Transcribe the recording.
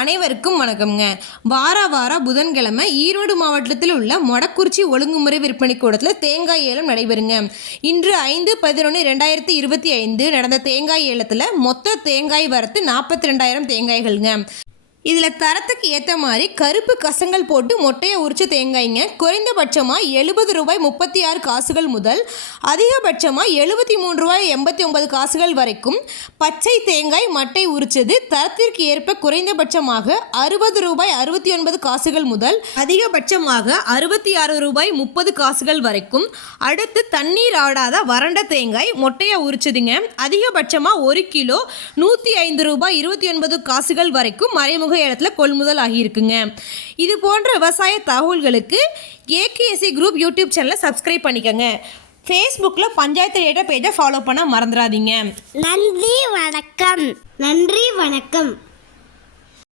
அனைவருக்கும் வணக்கம்ங்க. வார வார புதன்கிழமை ஈரோடு மாவட்டத்தில் உள்ள மொடக்குறிச்சி ஒழுங்குமுறை விற்பனை கூடத்தில் தேங்காய் ஏலம் நடைபெறுங்க. இன்று ஐந்து பதினொன்று ரெண்டாயிரத்தி இருபத்தி ஐந்து நடந்த தேங்காய் ஏலத்தில் மொத்த தேங்காய் வரத்து நாற்பத்தி ரெண்டாயிரம் தேங்காய்கள்ங்க. இதில் தரத்துக்கு ஏற்ற மாதிரி கருப்பு கசங்கள் போட்டு மொட்டையை உரிச்சு தேங்காய்ங்க. குறைந்தபட்சமாக எழுபது ரூபாய் முப்பத்தி ஆறு காசுகள் முதல் அதிகபட்சமாக எழுபத்தி மூணு ரூபாய் எண்பத்தி ஒன்பது காசுகள் வரைக்கும் பச்சை தேங்காய் மட்டை உரிச்சது தரத்திற்கு ஏற்ப குறைந்தபட்சமாக அறுபது ரூபாய் அறுபத்தி ஒன்பது காசுகள் முதல் அதிகபட்சமாக அறுபத்தி ஆறு ரூபாய் முப்பது காசுகள் வரைக்கும் அடுத்து தண்ணீர் ஆடாத வறண்ட தேங்காய் மொட்டையை உரிச்சதுங்க. அதிகபட்சமாக ஒரு கிலோ நூற்றி ஐந்து ரூபாய் இருபத்தி ஒன்பது காசுகள் வரைக்கும் மறைமுக இடத்துல கொள்முதல் ஆகியிருக்குங்க. இது போன்ற விவசாய தகவல்களுக்கு ஏகேஎஸ்சி குரூப் யூடியூப் சேனலை சப்ஸ்கிரைப் பண்ணிக்கோங்க. ஃபேஸ்புக்கில் பஞ்சாயத்து ரேட்டை பேஜை ஃபாலோ பண்ண மறந்துடாதீங்க. நன்றி வணக்கம். நன்றி வணக்கம்.